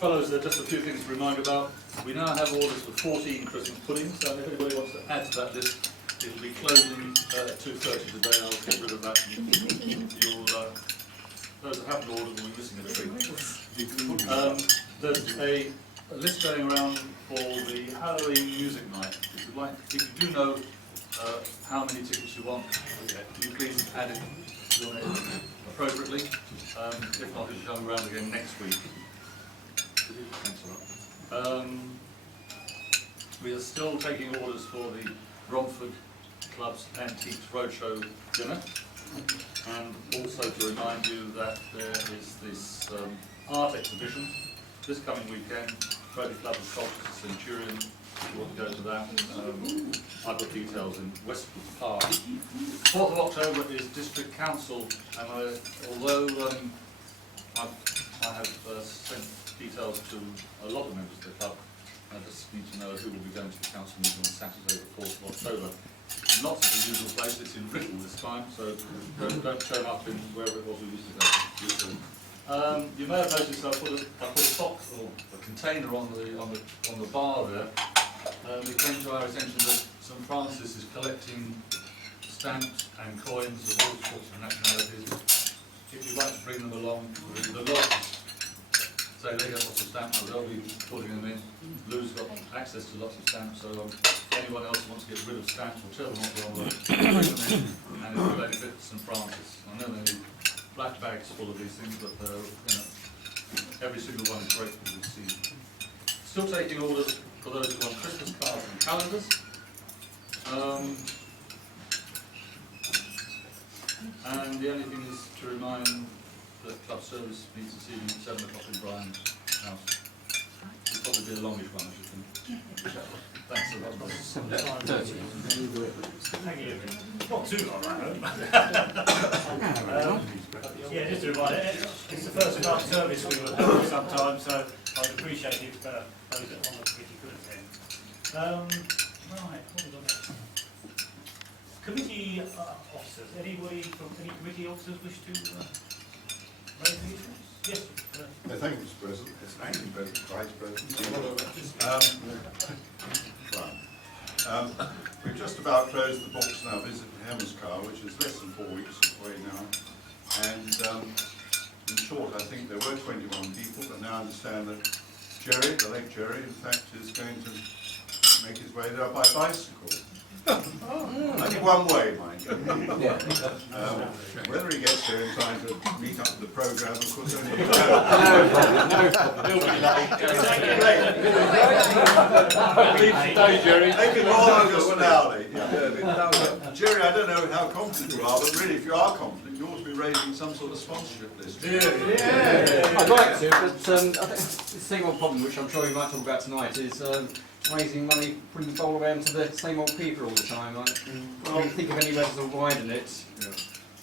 fellows, just a few things to remind about. We now have orders for 14 Christmas puddings, so if anybody wants to add to that list, it will be closing at 2:30 today. I'll get rid of that. You'll, those that haven't ordered will be missing a treat. There's a list going around for the Halloween music night. If you do know how many tickets you want, can you please add it your name appropriately? If not, it'll come around again next week. We are still taking orders for the Romford Club's Antiques Roadshow dinner, and also to remind you that there is this art exhibition this coming weekend. Bradley Club of Culture Centurion. If you want to go to that, I've got details in Westwood Park. 4th of October is District Council, and although I have sent details to a lot of members of the club, I just need to know who will be going to the council meeting on Saturday the 4th of October. Not at the usual place, it's in Riddle this time, so don't turn up in wherever it was we used to go. You may have noticed I put a box or a container on the bar there. It came to our attention that St Francis is collecting stamps and coins of all sorts of nationalities. If you'd like to bring them along, the lodges say they get lots of stamps, so they'll be putting them in. Lou's got access to lots of stamps, so anyone else who wants to get rid of stamps will tell them what they want to bring them in, and it will benefit St Francis. I know they need black bags full of these things, but every single one is grateful to receive. Still taking orders for those who want Christmas cards and calendars. And the only thing is to remind that club service meets this evening at 7 o'clock in Brian's house. It'll probably be a longish one, I should think. Thanks a lot. 7:30. Thank you. Not too long, I hope. Yeah, just a reminder, it's the first club service we will have sometimes, so I would appreciate it if those on the committee could attend. Right, what was on next? Committee officers. Anybody from any committee officers wish to raise the issues? Yes. Thank you, Mr. President. It's acting President, Vice President. We've just about closed the books on our visit to Humorous, which is less than 4 weeks away now. And in short, I think there were 21 people, but now I understand that Jerry, the late Jerry, in fact, is going to make his way there by bicycle. Only one way, mind you. Whether he gets there in time to meet up with the programme, of course, only he knows. He'll be late. Jerry. They can roll over personality. Jerry, I don't know how confident you are, but really, if you are confident, you ought to be raising some sort of sponsorship list. Yeah. I'd like to, but I think the same old problem, which I'm sure we might talk about tonight, is raising money, putting the bowl around to the same old people all the time. When you think of any ways to widen it,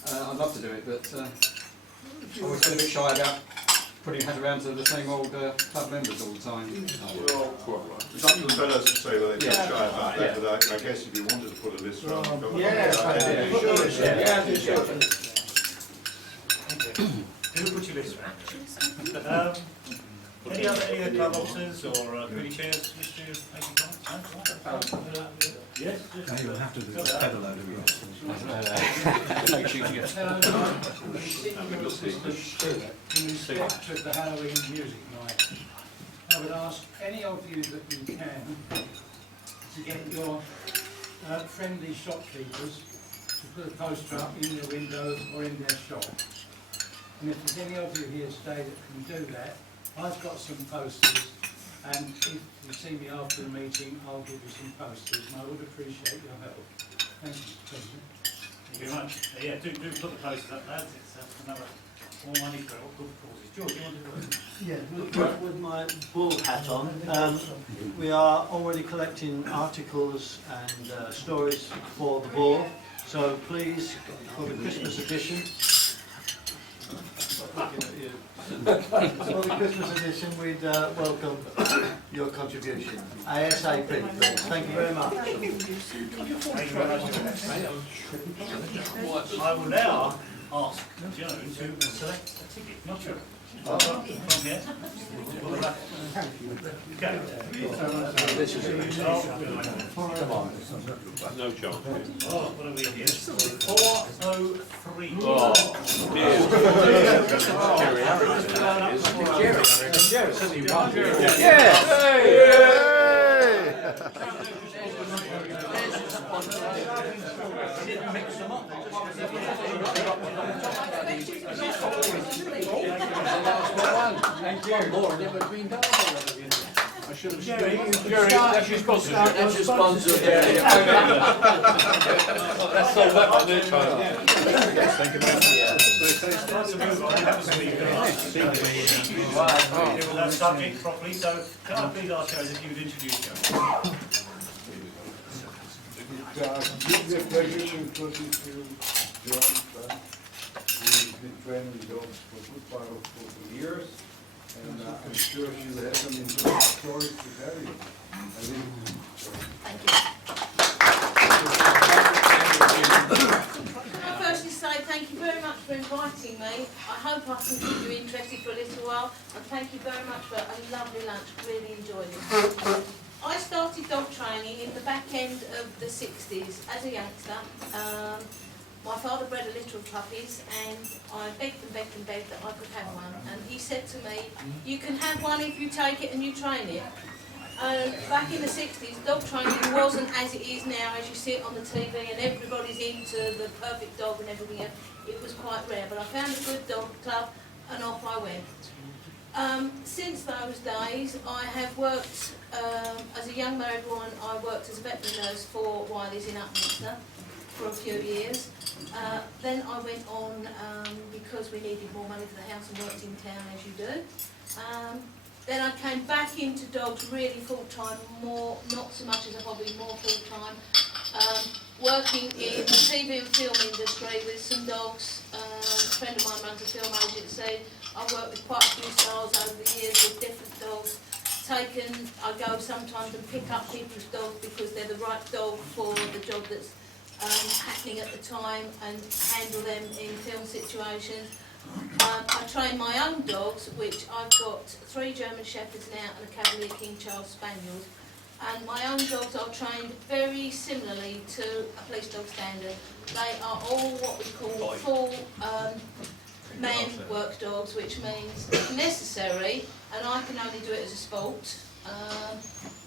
I'd love to do it, but I always feel a bit shy about putting your head around to the same old club members all the time. Well, it's up to the fellows to say whether they feel shy about that, but I guess if you wanted to put a list around, Do put your list around. Any other club officers or committee chairs wish to make a comment? Yes? You'll have to do a pedal load of In respect of the Halloween music night, I would ask any of you that you can to get your friendly shopkeepers to put a poster up in their windows or in their shop. And if there's any of you here today that can do that, I've got some posters, and if you see me after the meeting, I'll give you some posters, and I would appreciate your help. Thank you, Mr. President. Thank you very much. Yeah, do put the posters up, lads. It's another more money for all good causes. George, you want to do it? Yeah, with my bull hat on, we are already collecting articles and stories for the bull, so please, for the Christmas edition, for the Christmas edition, we'd welcome your contribution. ASAP, please. Thank you very much. Thank you very much. I will now ask Joan to select a ticket. Not sure. From here. Okay. No chance. Oh, what are we here? 403. Jerry, that's your sponsor. That's your sponsor. That's so much on their time. Let's move on. That was me. Deal with that subject properly. So, can I please ask you if you would introduce yourself? It's a pleasure to introduce you, Joan Bunce, who has been training dogs for a good part of 40 years, and I'm sure she will have some interesting stories to tell you. Thank you. Can I firstly say thank you very much for inviting me. I hope I can keep you interested for a little while, and thank you very much for a lovely lunch. Really enjoyed it. I started dog training in the back end of the 60s as a youngster. My father bred a litter of puppies, and I begged and begged and begged that I could have one. And he said to me, "You can have one if you take it and you train it." Back in the 60s, dog training wasn't as it is now, as you see it on the TV and everybody's into the perfect dog and everything else. It was quite rare, but I found a good dog club and off I went. Since those days, I have worked, as a young married woman, I worked as a veterinary nurse for Wiley's in Upminster for a few years. Then I went on, because we needed more money for the house, and worked in town as you do. Then I came back into dogs really full-time, more, not so much as a hobby, more full-time, working in the TV and film industry with some dogs. A friend of mine runs a film agency. I've worked with quite a few stars over the years with different dogs. I go sometimes and pick up people's dogs because they're the right dog for the job that's happening at the time, and handle them in film situations. I train my own dogs, which I've got 3 German Shepherds now and a Cavalier King Charles Spaniel. And my own dogs are trained very similarly to a police dog standard. They are all what we call full man work dogs, which means if necessary, and I can only do it as a sport,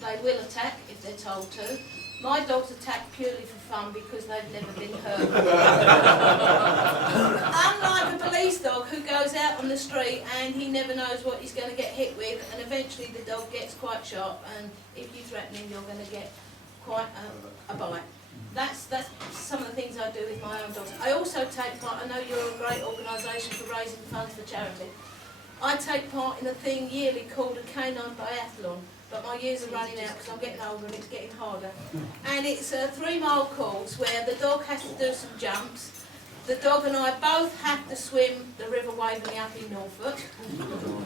they will attack if they're told to. My dogs attack purely for fun because they've never been hurt. Unlike a police dog who goes out on the street and he never knows what he's going to get hit with, and eventually the dog gets quite sharp, and if you threaten him you're going to get quite a bite. That's some of the things I do with my own dogs. I also take part, I know you're a great organisation for raising funds for charity. I take part in a thing yearly called a canine biathlon. But my years are running out because I'm getting older and it's getting harder. And it's a 3-mile course where the dog has to do some jumps. The dog and I both have to swim the River Waveney up in Norfolk.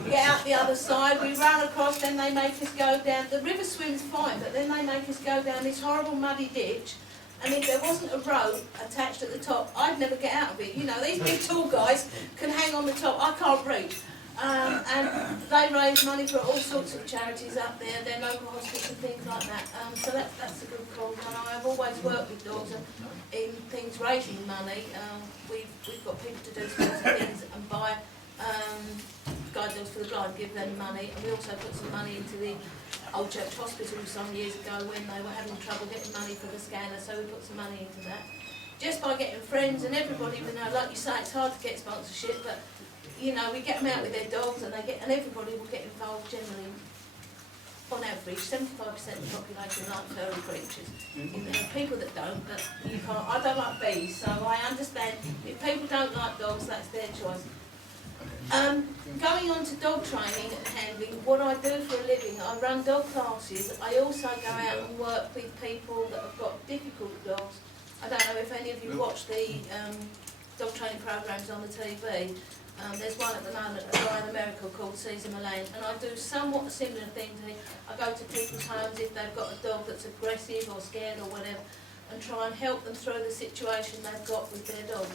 Get out the other side, we run across, then they make us go down. The river swims fine, but then they make us go down this horrible muddy ditch. And if there wasn't a rope attached at the top, I'd never get out of it. You know, these big tall guys can hang on the top, I can't reach. And they raise money for all sorts of charities up there, their local hospitals and things like that. So that's a good cause. And I've always worked with dogs in things raising money. We've got people to do sorts of things and buy guide dogs for the blind, give them money. And we also put some money into the Old Church Hospital some years ago when they were having trouble getting money for the scanner, so we put some money into that. Just by getting friends and everybody, you know, like you say, it's hard to get sponsorship, but you know, we get them out with their dogs and everybody will get involved generally. On average, 75% of the population like furry creatures. There are people that don't, but you can't. I don't like bees, so I understand if people don't like dogs, that's their choice. Going on to dog training and handling, what I do for a living, I run dog classes. I also go out and work with people that have got difficult dogs. I don't know if any of you watch the dog training programs on the TV. There's one at the moment, a guy in America called Caesar Milan, and I do somewhat similar things. I go to people's homes if they've got a dog that's aggressive or scared or whatever, and try and help them through the situation they've got with their dog.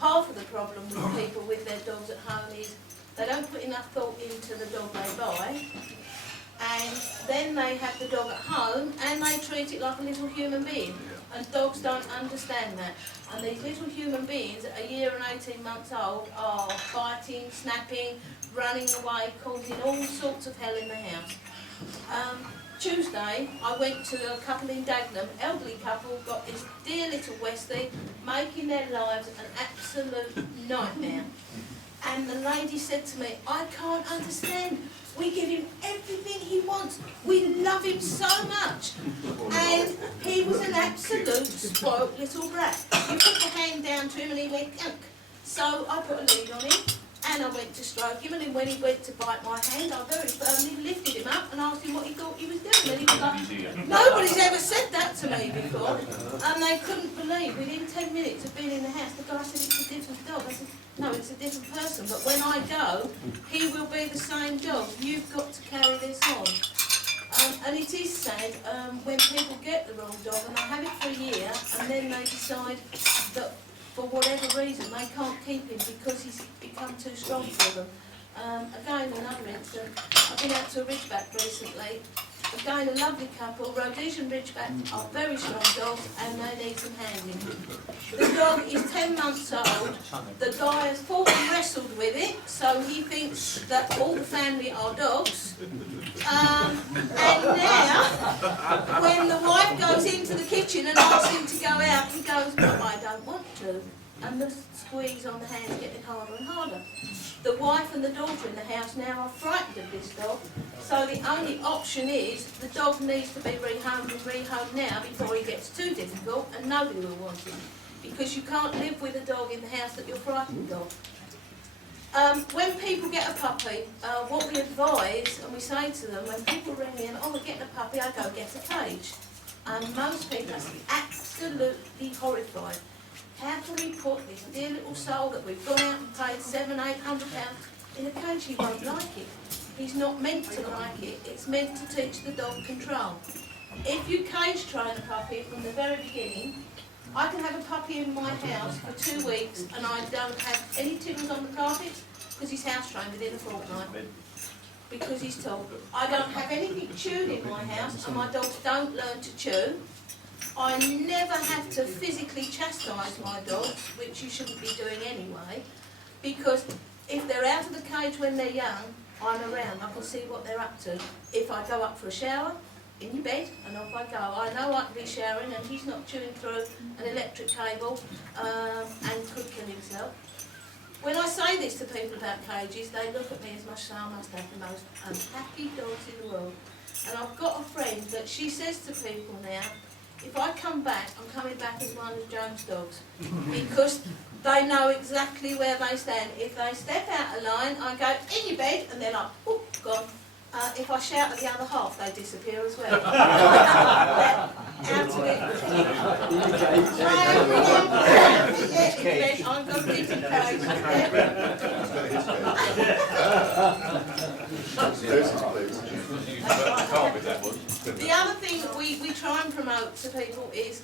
Half of the problem with people with their dogs at home is they don't put enough thought into the dog they buy, and then they have the dog at home and they treat it like a little human being. And dogs don't understand that. And these little human beings, at a year and 18 months old, are biting, snapping, running away, causing all sorts of hell in the house. Tuesday, I went to a couple in Dagenham, elderly couple, got this dear little Westie, making their lives an absolute nightmare. And the lady said to me, I can't understand. We give him everything he wants. We love him so much. And he was an absolute spoilt little brat. You put your hand down to him and he went, gunk. So I put a lead on him and I went to stroke him, and then when he went to bite my hand, I very firmly lifted him up and asked him what he thought he was doing. And he was like, nobody's ever said that to me before. And they couldn't believe, within 10 minutes of being in the house, the guy said, it's a different dog. I said, no, it's a different person, but when I go, he will be the same dog. You've got to carry this on. And it is sad when people get the wrong dog and they have it for a year and then they decide that for whatever reason they can't keep him because he's become too strong for them. Again, another incident, I've been out to a Ridgeback recently. Again, a lovely couple, Rhodesian Ridgeback are very strong dogs and they need some handling. The dog is 10 months old, the guy has fought and wrestled with it, so he thinks that all the family are dogs. And now, when the wife goes into the kitchen and asks him to go out, he goes, but I don't want to. And the squeeze on the hand's getting harder and harder. The wife and the daughter in the house now are frightened of this dog, so the only option is the dog needs to be rehomed now before he gets too difficult, and nobody will want him, because you can't live with a dog in the house that you're frightened of. When people get a puppy, what we advise, and we say to them, when people ring me and, oh, we're getting a puppy, I go, get a cage. And most people are absolutely horrified. How can we put this dear little soul that we've gone out and paid £700–800 in a cage? He won't like it. He's not meant to like it. It's meant to teach the dog control. If you cage train a puppy from the very beginning, I can have a puppy in my house for 2 weeks and I don't have any tickles on the carpet because he's house trained within a fortnight. Because he's tall. I don't have anything chewed in my house and my dogs don't learn to chew. I never have to physically chastise my dogs, which you shouldn't be doing anyway, because if they're out of the cage when they're young, I'm around, I can see what they're up to. If I go up for a shower, in your bed, and off I go. I know I can be showering and he's not chewing through an electric cable and could kill himself. When I say this to people about cages, they look at me as much as I must have the most unhappy dogs in the world. And I've got a friend that she says to people now, if I come back, I'm coming back as one of Joan's dogs. Because they know exactly where they stand. If they step out of line, I go, in your bed, and they're like, oh, gone. If I shout at the other half, they disappear as well. Out of it. I'm going to keep The other thing that we try and promote to people is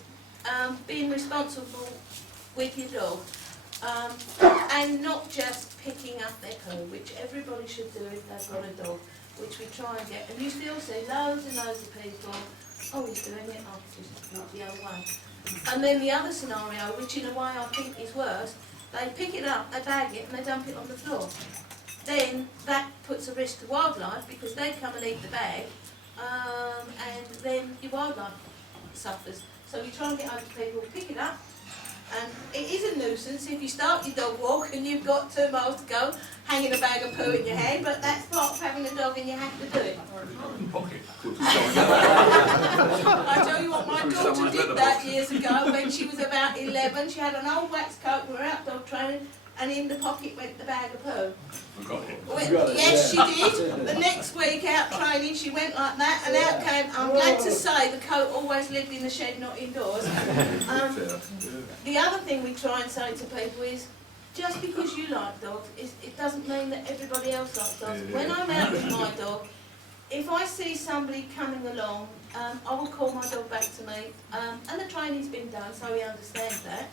being responsible with your dog. And not just picking up their poo, which everybody should do if they've got a dog, which we try and get. And you still see loads and loads of people, oh, he's doing it, oh, just not the other way. And then the other scenario, which in a way I think is worse, they pick it up, they bag it, and they dump it on the floor. Then that puts a risk to wildlife because they come and eat the bag, and then your wildlife suffers. So you try and get over to people, pick it up, and it is a nuisance if you start your dog walk and you've got 2 miles to go, hanging a bag of poo in your hand, but that's part of having a dog and you have to do it. I tell you what, my daughter did that years ago when she was about 11. She had an old wax coat, we were out dog training, and in the pocket went the bag of poo. Yes, she did. The next week out training, she went like that, and out came, I'm glad to say, the coat always lived in the shed, not indoors. The other thing we try and say to people is, just because you like dogs, it doesn't mean that everybody else likes dogs. When I'm out with my dog, if I see somebody coming along, I will call my dog back to me, and the training's been done, so he understands that.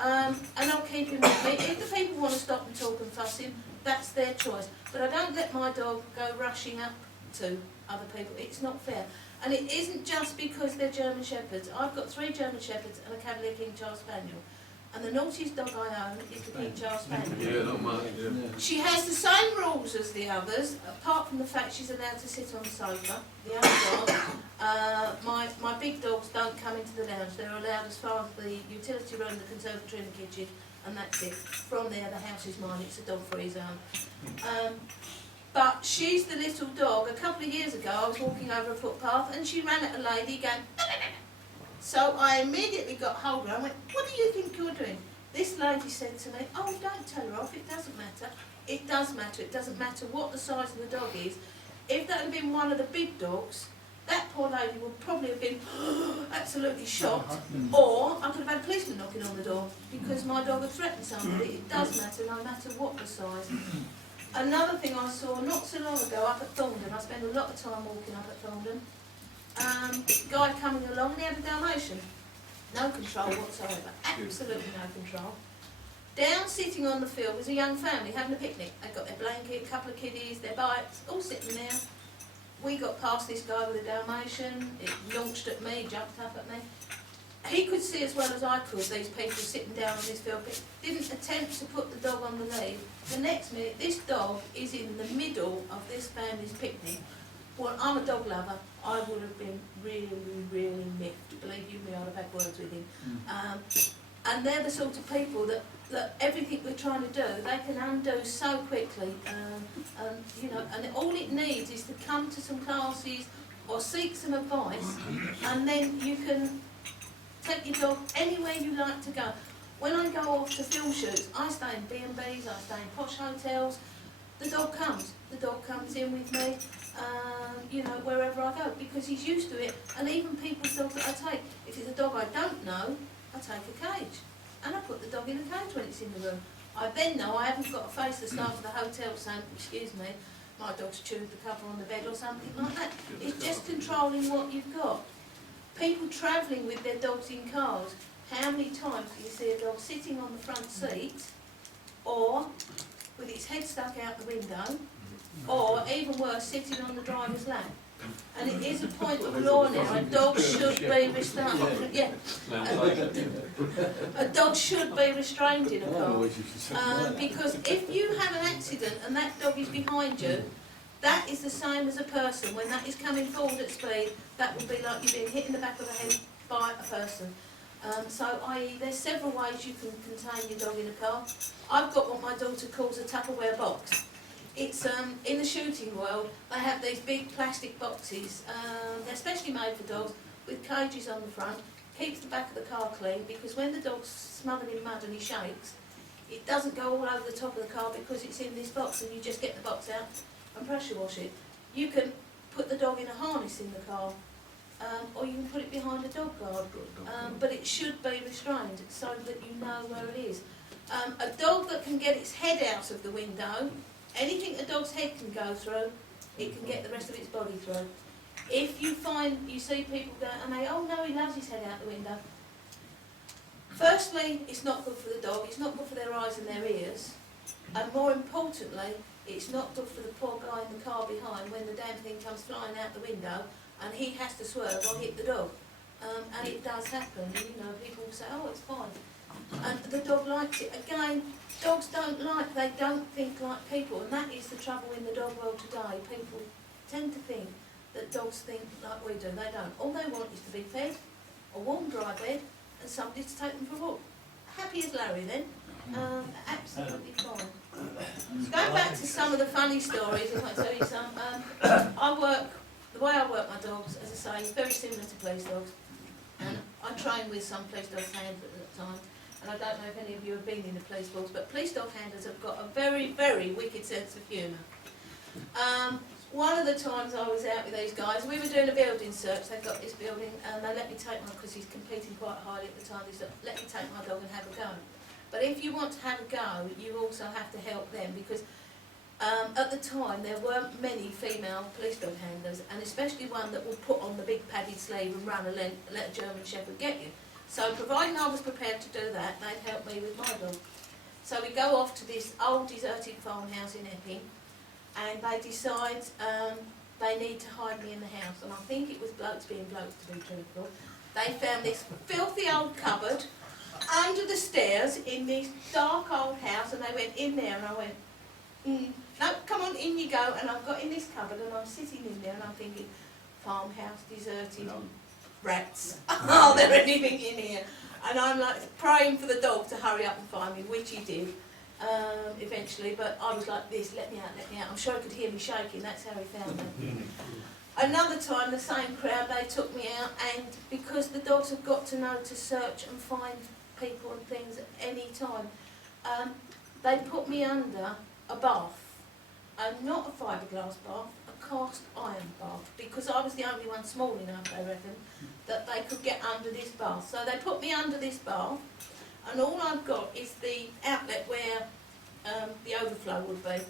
And I'll keep him with me. If the people want to stop and talk and fuss him, that's their choice. But I don't let my dog go rushing up to other people. It's not fair. And it isn't just because they're German Shepherds. I've got 3 German Shepherds and a Cavalier King Charles Spaniel. And the naughtiest dog I own is the King Charles Spaniel. Yeah, not much. Yeah. She has the same rules as the others, apart from the fact she's allowed to sit on the sofa. The other dog, my big dogs don't come into the lounge. They're allowed as far as the utility room, the conservatory and the kitchen, and that's it. From there, the house is mine. It's a dog-free zone. But she's the little dog. A couple of years ago, I was walking over a footpath and she ran at a lady going, so I immediately got hold of her and went, what do you think you're doing? This lady said to me, oh, don't tell her off, it doesn't matter. It does matter, it doesn't matter what the size of the dog is. If that had been one of the big dogs, that poor lady would probably have been absolutely shocked, or I could have had a policeman knocking on the door because my dog had threatened somebody. It does matter, no matter what the size. Another thing I saw not so long ago up at Thorndon, I spend a lot of time walking up at Thorndon, guy coming along and he had a Dalmatian. No control whatsoever, absolutely no control. Down sitting on the field was a young family having a picnic. They'd got their blanket, a couple of kiddies, their bikes, all sitting there. We got past this guy with a Dalmatian, it launched at me, jumped up at me. He could see as well as I could these people sitting down on this field, but didn't attempt to put the dog on the lead. The next minute, this dog is in the middle of this family's picnic. Well, I'm a dog lover. I would have been really, really miffed. Believe you me, I'd have had words with him. And they're the sort of people that everything we're trying to do, they can undo so quickly. You know, and all it needs is to come to some classes or seek some advice, and then you can take your dog anywhere you like to go. When I go off to film shoots, I stay in B&Bs, I stay in posh hotels. The dog comes. The dog comes in with me, you know, wherever I go, because he's used to it. And even people's dogs that I take, if it's a dog I don't know, I take a cage. And I put the dog in a cage when it's in the room. I then know I haven't got to face the staff of the hotel saying, excuse me, my dog's chewed the cover on the bed or something like that. It's just controlling what you've got. People travelling with their dogs in cars, how many times do you see a dog sitting on the front seat, or with its head stuck out the window, or even worse, sitting on the driver's lap? And it is a point of law now, a dog should be restrained. Yeah, a dog should be restrained in a car, because if you have an accident and that dog is behind you, that is the same as a person. When that is coming forward at speed, that would be like you being hit in the back of the head by a person. So, i.e., there's several ways you can contain your dog in a car. I've got what my daughter calls a Tupperware box. It's in the shooting world, they have these big plastic boxes. They're specially made for dogs with cages on the front. Keeps the back of the car clean, because when the dog's smothered in mud and he shakes, it doesn't go all over the top of the car because it's in this box, and you just get the box out and pressure wash it. You can put the dog in a harness in the car, or you can put it behind a dog guard, but it should be restrained so that you know where it is. A dog that can get its head out of the window, anything a dog's head can go through, it can get the rest of its body through. If you see people go and they, oh no, he loves his head out the window. Firstly, it's not good for the dog, it's not good for their eyes and their ears, and more importantly, it's not good for the poor guy in the car behind when the damn thing comes flying out the window and he has to swerve or hit the dog. And it does happen, you know, people will say, oh, it's fine. And the dog likes it. Again, dogs they don't think like people, and that is the trouble in the dog world today. People tend to think that dogs think like we do. They don't. All they want is to be fed, a warm, dry bed, and somebody to take them for a walk. Happy as Larry then. Absolutely fine. Going back to some of the funny stories, if I tell you some, the way I work my dogs, as I say, is very similar to police dogs. And I train with some police dog handlers at the time, and I don't know if any of you have been in the police force, but police dog handlers have got a very, very wicked sense of humour. One of the times I was out with these guys, we were doing a building search. They've got this building, and they let me take my, because he's competing quite highly at the time, they said, let me take my dog and have a go. But if you want to have a go, you also have to help them, because at the time there weren't many female police dog handlers, and especially one that would put on the big padded sleeve and run and let a German Shepherd get you. So providing I was prepared to do that, they'd help me with my dog. So we go off to this old deserted farmhouse in Epping, and they decide they need to hide me in the house. And I think it was blokes being blokes, to be truthful. They found this filthy old cupboard under the stairs in this dark old house, and they went in there, and I went, no, come on, in you go. And I've got in this cupboard, and I'm sitting in there, and I'm thinking, farmhouse, deserted, rats, are there anything in here? And I'm like praying for the dog to hurry up and find me, which he did eventually, but I was like this, let me out, let me out. I'm sure he could hear me shaking, that's how he found me. Another time, the same crowd, they took me out, and because the dogs have got to know to search and find people and things at any time, they put me under a bath, and not a fiberglass bath, a cast iron bath, because I was the only one small enough, they reckon, that they could get under this bath. So they put me under this bath, and all I've got is the outlet where the overflow would be.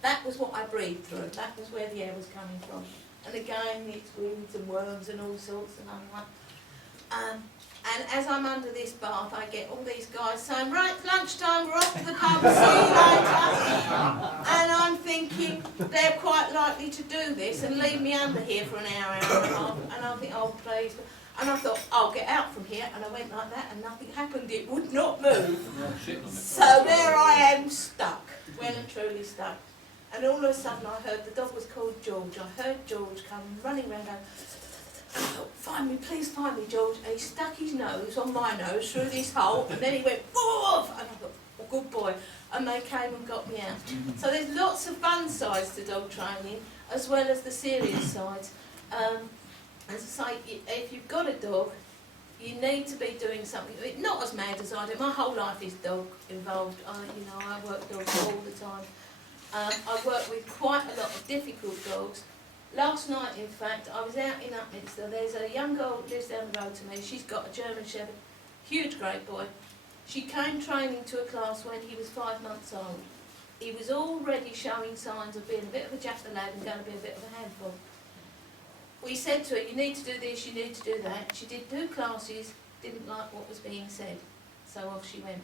That was what I breathed through, that was where the air was coming from. And again, it's weeds and worms and all sorts, and I'm like, and as I'm under this bath, I get all these guys saying, right, lunchtime, we're off to the pub, see you later. And I'm thinking, they're quite likely to do this and leave me under here for an hour, hour and a half. And I think, oh, please. And I thought, I'll get out from here. And I went like that, and nothing happened. It would not move. So there I am, stuck, well and truly stuck. And all of a sudden, I heard, the dog was called George. I heard George come running around going, oh, find me, please find me, George. And he stuck his nose on my nose through this hole, and then he went, woof! And I thought, oh, good boy. And they came and got me out. So there's lots of fun sides to dog training, as well as the serious sides. As I say, if you've got a dog, you need to be doing something, not as mad as I do. My whole life is dog involved. I work dogs all the time. I work with quite a lot of difficult dogs. Last night, in fact, I was out in Upminster. There's a young girl who lives down the road to me. She's got a German Shepherd, huge great boy. She came training to a class when he was 5 months old. He was already showing signs of being a bit of a jack-o'-lad and going to be a bit of a handful. We said to her, you need to do this, you need to do that. She did 2 classes, didn't like what was being said, so off she went.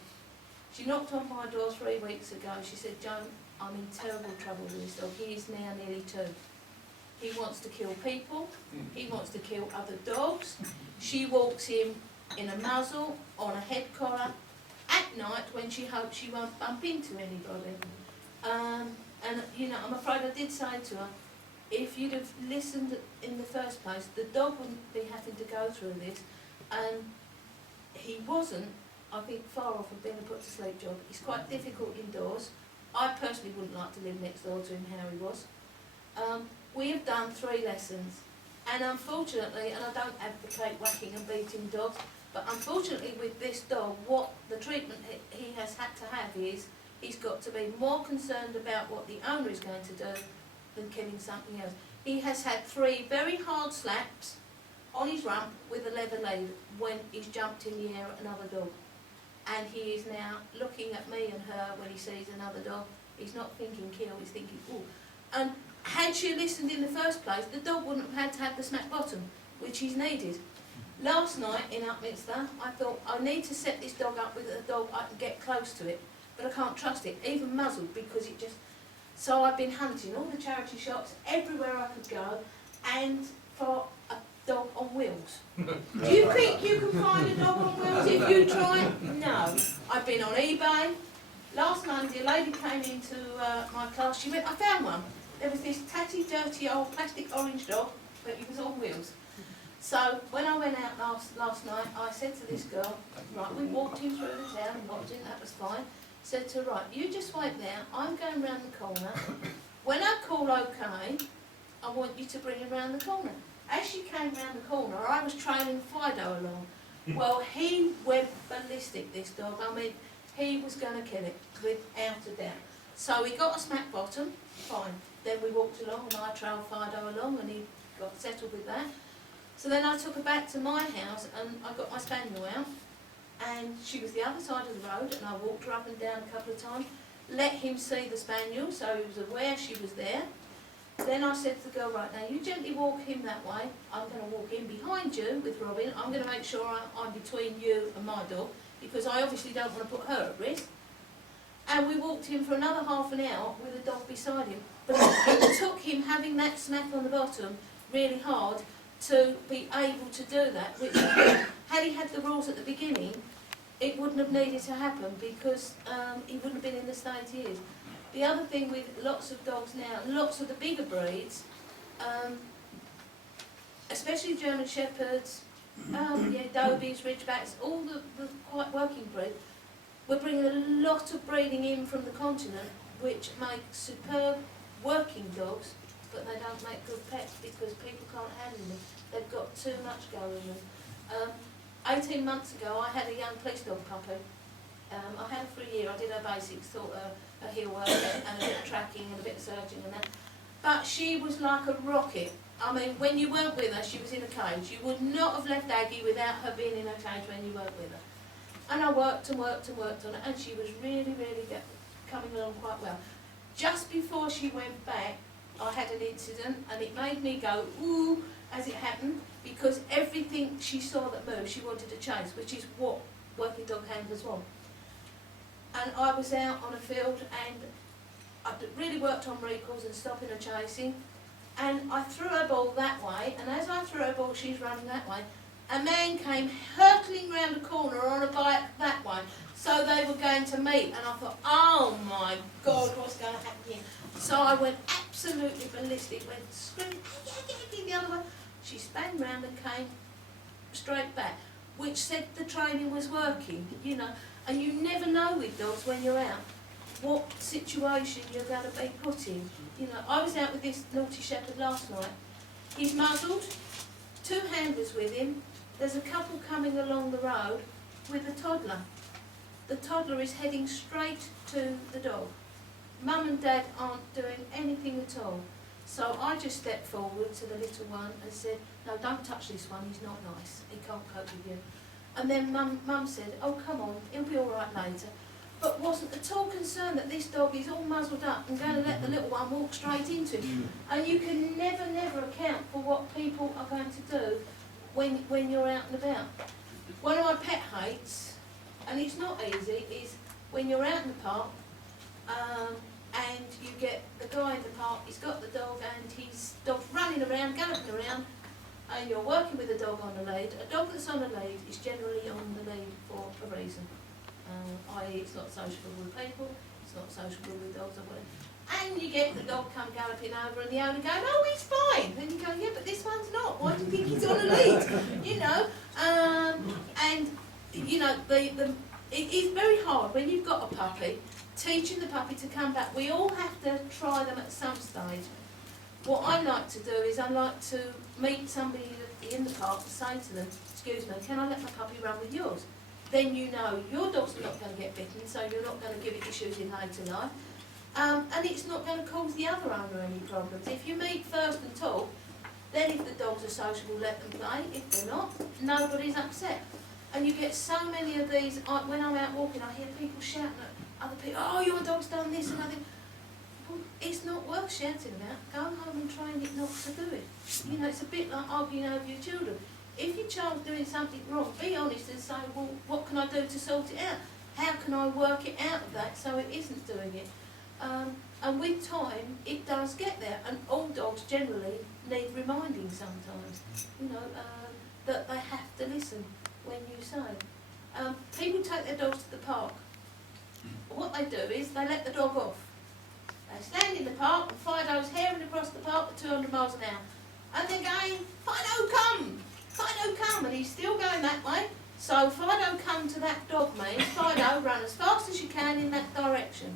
She knocked on my door 3 weeks ago. She said, Joan, I'm in terrible trouble with this dog. He is now nearly 2. He wants to kill people, he wants to kill other dogs. She walks him in a muzzle, on a head collar, at night when she hopes she won't bump into anybody. And I'm afraid I did say to her, if you'd have listened in the first place, the dog wouldn't be having to go through this. And he wasn't, I think, far off of being a put-to-sleep job. It's quite difficult indoors. I personally wouldn't like to live next door to him, how he was. We have done 3 lessons, and unfortunately, and I don't advocate whacking and beating dogs, but unfortunately with this dog, what the treatment he has had to have is, he's got to be more concerned about what the owner is going to do than killing something else. He has had 3 very hard slaps on his rump with a leather lead when he's jumped in the air at another dog. And he is now looking at me and her when he sees another dog. He's not thinking kill, he's thinking, ooh. And had she listened in the first place, the dog wouldn't have had to have the smack bottom, which he's needed. Last night in Upminster, I thought, I need to set this dog up with a dog I can get close to it, but I can't trust it, even muzzled, because it just... So I've been hunting all the charity shops, everywhere I could go, and for a dog on wheels. Do you think you can find a dog on wheels if you try? No. I've been on eBay. Last Monday, a lady came into my class, she went, I found one. There was this tatty, dirty old plastic orange dog, but he was on wheels. So when I went out last night, I said to this girl, right, we walked him through the town and watched him, that was fine. Said to her, right, you just wait there, I'm going round the corner. When I call okay, I want you to bring him round the corner. As she came round the corner, I was trailing Fido along. Well, he went ballistic, this dog. I mean, he was going to kill it, without a doubt. So he got a smack bottom, fine. Then we walked along and I trailed Fido along and he got settled with that. So then I took her back to my house and I got my spaniel out. And she was the other side of the road and I walked her up and down a couple of times. Let him see the spaniel so he was aware she was there. Then I said to the girl, right, now you gently walk him that way. I'm going to walk in behind you with Robin. I'm going to make sure I'm between you and my dog because I obviously don't want to put her at risk. And we walked in for another half an hour with a dog beside him. But it took him having that smack on the bottom really hard to be able to do that, which had he had the rules at the beginning, it wouldn't have needed to happen because he wouldn't have been in the state he is. The other thing with lots of dogs now, lots of the bigger breeds, especially German Shepherds, Dobies, Ridgebacks, all the quite working breed, we're bringing a lot of breeding in from the continent, which make superb working dogs, but they don't make good pets because people can't handle them. They've got too much going on. 18 months ago, I had a young police dog puppy. I had her for a year. I did her basics, taught her heel work and a bit of tracking and a bit of searching and that. But she was like a rocket. I mean, when you weren't with her, she was in a cage. You would not have left Aggie without her being in a cage when you weren't with her. And I worked and worked and worked on it, and she was really, really coming along quite well. Just before she went back, I had an incident, and it made me go, ooh, as it happened, because everything she saw that moved, she wanted to chase, which is what working dog handlers want. And I was out on a field, and I really worked on recalls and stopping her chasing, and I threw her ball that way, and as I threw her ball, she's running that way. A man came hurtling round a corner on a bike that way, so they were going to meet, and I thought, oh my God, what's going to happen here? So I went absolutely ballistic, went screaming, the other way. She span round and came straight back, which said the training was working, you know, and you never know with dogs when you're out what situation you're going to be put in. You know, I was out with this naughty shepherd last night. He's muzzled, 2 handlers with him. There's a couple coming along the road with a toddler. The toddler is heading straight to the dog. Mum and Dad aren't doing anything at all. So I just stepped forward to the little one and said, no, don't touch this one, he's not nice. He can't cope with you. And then Mum said, oh, come on, he'll be all right later. But wasn't at all concerned that this dog is all muzzled up and going to let the little one walk straight into him. And you can never, never account for what people are going to do when you're out and about. One of my pet hates, and it's not easy, is when you're out in the park and you get the guy in the park, he's got the dog and his dog's running around, galloping around, and you're working with a dog on a lead. A dog that's on a lead is generally on the lead for a reason. I.e. it's not sociable with people, it's not sociable with dogs or whatever. And you get the dog come galloping over and the owner going, oh, he's fine. And you go, yeah, but this one's not. Why do you think he's on a lead? You know, and, you know, it is very hard when you've got a puppy, teaching the puppy to come back. We all have to try them at some stage. What I like to do is I like to meet somebody in the park and say to them, excuse me, can I let my puppy run with yours? Then you know your dog's not going to get bitten, so you're not going to give it issues in later life. And it's not going to cause the other owner any problems. If you meet first and talk, then if the dogs are sociable, let them play. If they're not, nobody's upset. And you get so many of these, when I'm out walking, I hear people shouting at other people, oh, your dog's done this and that. Well, it's not worth shouting about. Go home and train it not to do it. You know, it's a bit like arguing over your children. If your child's doing something wrong, be honest and say, well, what can I do to sort it out? How can I work it out of that so it isn't doing it? And with time, it does get there. And all dogs generally need reminding sometimes, you know, that they have to listen when you say. People take their dogs to the park. What they do is they let the dog off. They stand in the park and Fido's herring across the park at 200 miles an hour. And they're going, Fido, come! Fido, come! And he's still going that way. So Fido come to that dog means Fido run as fast as you can in that direction.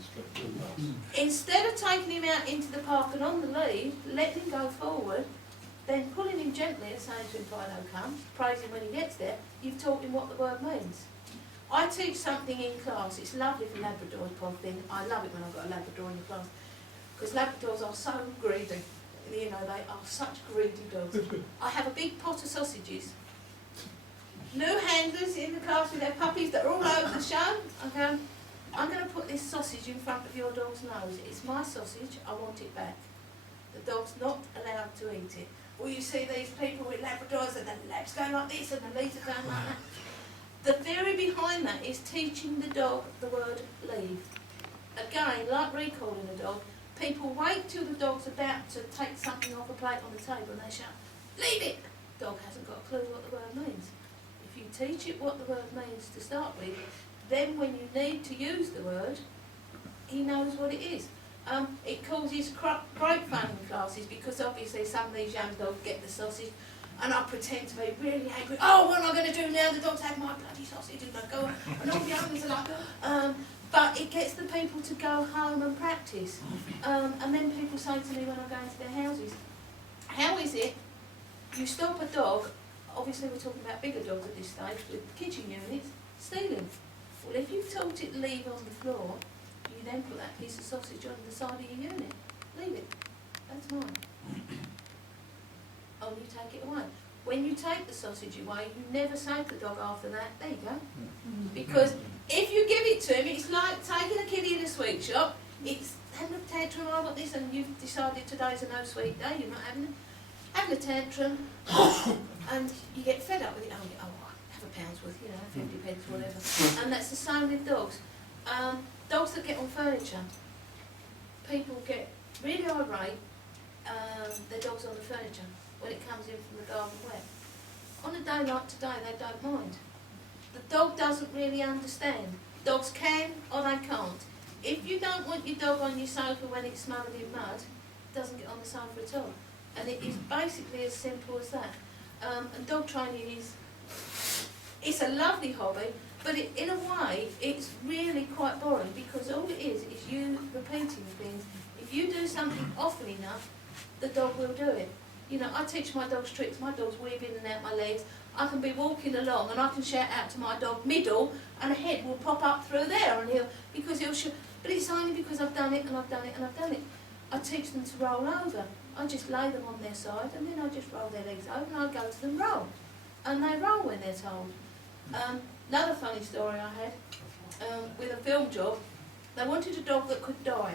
Instead of taking him out into the park and on the lead, letting him go forward, then pulling him gently and saying to him, Fido, come, praise him when he gets there, you've taught him what the word means. I teach something in class. It's lovely for Labradors, poor thing. I love it when I've got a Labrador in the class. Because Labradors are so greedy. You know, they are such greedy dogs. I have a big pot of sausages. New handlers in the class with their puppies that are all over the show. I'm going to put this sausage in front of your dog's nose. It's my sausage, I want it back. The dog's not allowed to eat it. Or you see these people with Labradors and the legs going like this and the leads are going like that. The theory behind that is teaching the dog the word leave. again, like recalling a dog, people wait till the dog's about to take something off a plate on the table and they shout, "Leave it!" Dog hasn't got a clue what the word means. If you teach it what the word means to start with, then when you need to use the word, he knows what it is. It causes great fun in classes because obviously some of these young dogs get the sausage and I pretend to be really angry. "Oh, what am I going to do now? The dog's had my bloody sausage," and I go, and all the others are like, but it gets the people to go home and practice. And then people say to me when I go into their houses, "How is it you stop a dog," obviously we're talking about bigger dogs at this stage, with kitchen units, stealing? Well, if you've taught it leave on the floor, you then put that piece of sausage on the side of your unit. Leave it. That's mine. Oh, you take it away. When you take the sausage away, you never say to the dog after that, "There you go." Because if you give it to him, it's like taking a kiddie in a sweet shop. It's having a tantrum, "I want this," and you've decided today's a no sweet day, you're not having a tantrum, and you get fed up with it. Oh, have a pound's worth, 50 pence, whatever. And that's the same with dogs. Dogs that get on furniture, people get really irate, their dog's on the furniture when it comes in from the garden wet. On a day like today, they don't mind. The dog doesn't really understand. Dogs can or they can't. If you don't want your dog on your sofa when it's smothered in mud, it doesn't get on the sofa at all. And it is basically as simple as that. And dog training it's a lovely hobby, but in a way, it's really quite boring because all it is you repeating things. If you do something often enough, the dog will do it. I teach my dogs tricks. My dogs weave in and out my legs. I can be walking along and I can shout out to my dog middle and a head will pop up through there and he'll shoot. But it's only because I've done it and I've done it and I've done it. I teach them to roll over. I just lay them on their side and then I just roll their legs over and I go to them roll. And they roll when they're told. Another funny story I had with a film job, they wanted a dog that could die.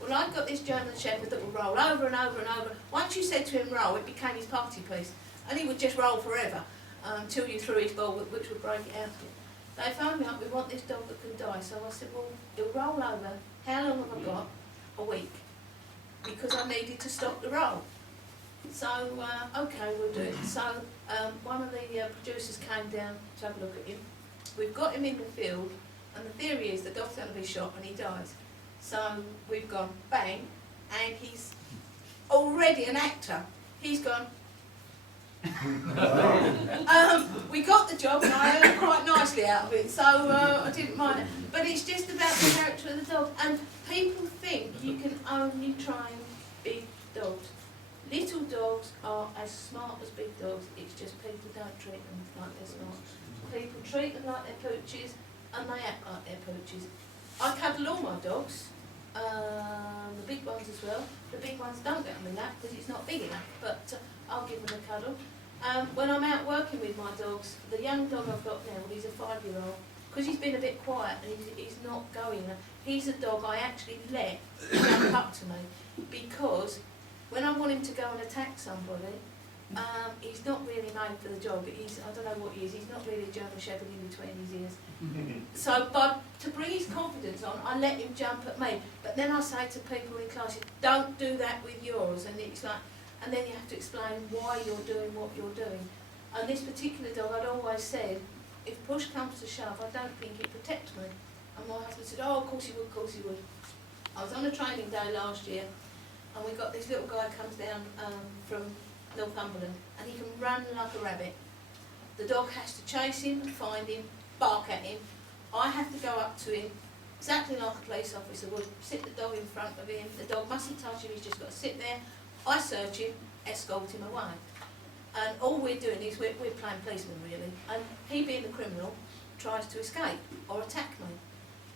Well, I got this German Shepherd that would roll over and over and over. Once you said to him roll, it became his party piece. And he would just roll forever until you threw his ball, which would break it out of him. They phoned me up, "We want this dog that can die." So I said, "Well, he'll roll over. How long have I got?" "A week." Because I needed to stop the roll. So, okay, we'll do it. So one of the producers came down to have a look at him. We've got him in the field, and the theory is the dog's going to be shot and he dies. So we've gone bang, and he's already an actor. He's gone. We got the job, and I earned quite nicely out of it, so I didn't mind it. But it's just about the character of the dog, and people think you can only train big dogs. Little dogs are as smart as big dogs, it's just people don't treat them like they're smart. People treat them like they're pooches, and they act like they're pooches. I cuddle all my dogs, the big ones as well. The big ones don't get on my lap because it's not big enough, but I'll give them a cuddle. When I'm out working with my dogs, the young dog I've got now, he's a 5-year-old, because he's been a bit quiet and he's not going. He's a dog I actually let jump up to me because when I want him to go and attack somebody, he's not really made for the job. I don't know what he is. He's not really a German Shepherd in between his ears. So, but to bring his confidence on, I let him jump at me. But then I say to people in classes, "Don't do that with yours." And it's like, and then you have to explain why you're doing what you're doing. And this particular dog, I'd always said, if push comes to shove, I don't think it protects me. And my husband said, "Oh, of course he would, of course he would." I was on a training day last year, and we got this little guy comes down from Northumberland, and he can run like a rabbit. The dog has to chase him, find him, bark at him. I have to go up to him, exactly like a police officer would, sit the dog in front of him. The dog mustn't touch him, he's just got to sit there. I search him, escort him away. And all we're doing is we're playing policeman really. And he, being the criminal, tries to escape or attack me.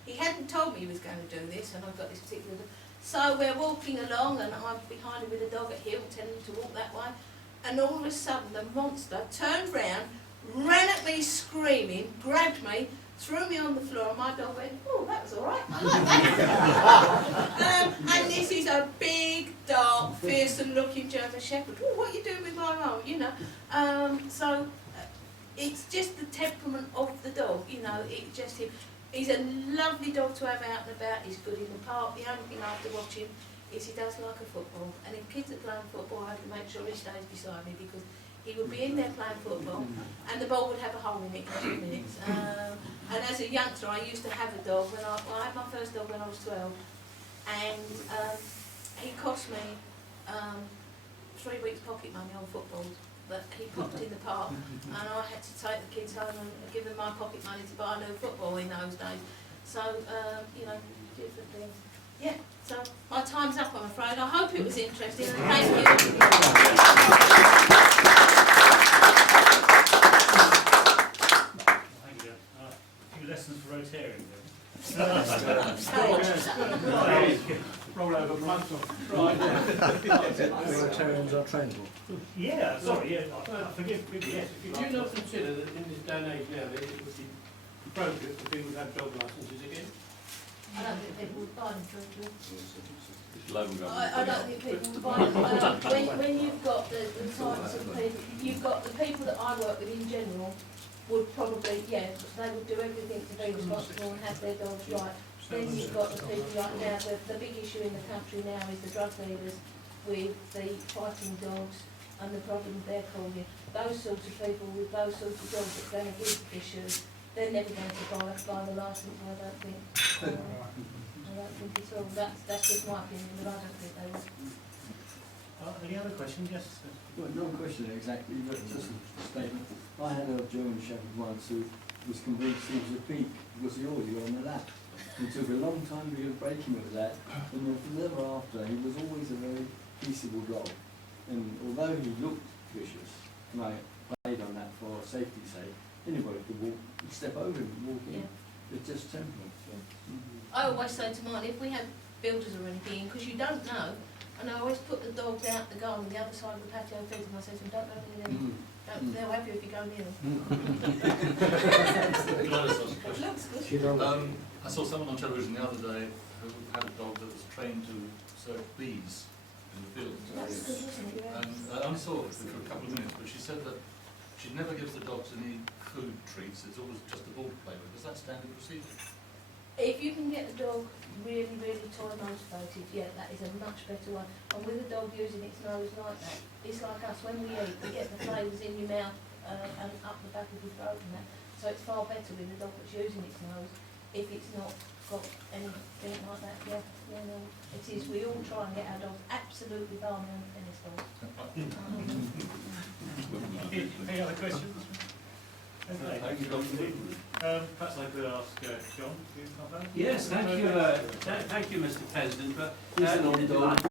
He hadn't told me he was going to do this, and I've got this particular dog. So we're walking along, and I'm behind him with the dog at heel, telling him to walk that way. And all of a sudden, the monster turned round, ran at me screaming, grabbed me, threw me on the floor, and my dog went, "Oh, that was all right. I like that." And this is a big, dark, fearsome-looking German Shepherd. "Oh, what are you doing with my arm?" So it's just the temperament of the dog. It's just him. He's a lovely dog to have out and about. He's good in the park. The only thing I have to watch him is he does like a football. And if kids are playing football, I have to make sure he stays beside me because he would be in there playing football and the ball would have a hole in it in 2 minutes. And as a youngster, I used to have a dog when I had my first dog when I was 12. And he cost me 3 weeks pocket money on footballs that he popped in the park, and I had to take the kids home and give them my pocket money to buy a new football in those days. So, you know, different things. Yeah, so my time's up, I'm afraid. I hope it was interesting, and thank you. Thank you. A few lessons for Rotarian then. Roll over months of Rotarians are trainable. Yeah, sorry, yeah, forgive me, yes. Do you not consider that in this day and age now that it would be appropriate for people to have dog licences again? I don't think people would buy them, George. It's local government. I don't think people would buy them. When you've got the types of people, you've got the people that I work with in general would probably, yeah, they would do everything to be responsible and have their dogs right. Then you've got the people right now, the big issue in the country now is the drug dealers with the fighting dogs and the problems they're causing. Those sorts of people with those sorts of dogs that are going to give issues, they're never going to buy the licence, I don't think. I don't think at all. That's just my opinion, but I don't think they will. Any other questions? Yes. Well, no question exactly, but just a statement. I had a German Shepherd once who was convinced he was a pig because he always got on the lap. It took a long time to get a break him with that, and then thereafter he was always a very peaceable dog. And although he looked vicious, and I played on that for safety's sake, anybody could walk, step over him and walk in. Yeah. It's just temperament. So. I always say to mine, if we have builders or anything, because you don't know, and I always put the dogs out the garden on the other side of the patio fence, and I say to them, don't go near them. They'll have you if you go near them. Looks good. I saw someone on television the other day who had a dog that was trained to serve bees in the fields. That's good, isn't it? Yeah. And I only saw it for a couple of minutes, but she said that she never gives the dogs any food treats, it's always just a ball to play with. Is that standard procedure? If you can get the dog really, really time motivated, yeah, that is a much better one. And with the dog using its nose like that, it's like us, when we eat, we get the flavours in your mouth and up the back of your throat and that. So it's far better with the dog that's using its nose if it's not got anything like that, yeah, no, it is. We all try and get our dogs absolutely balmy on the tennis balls. Any other questions? Okay. Perhaps I could ask John to come back. Yes, thank you, Mr. President. But He's an old dog.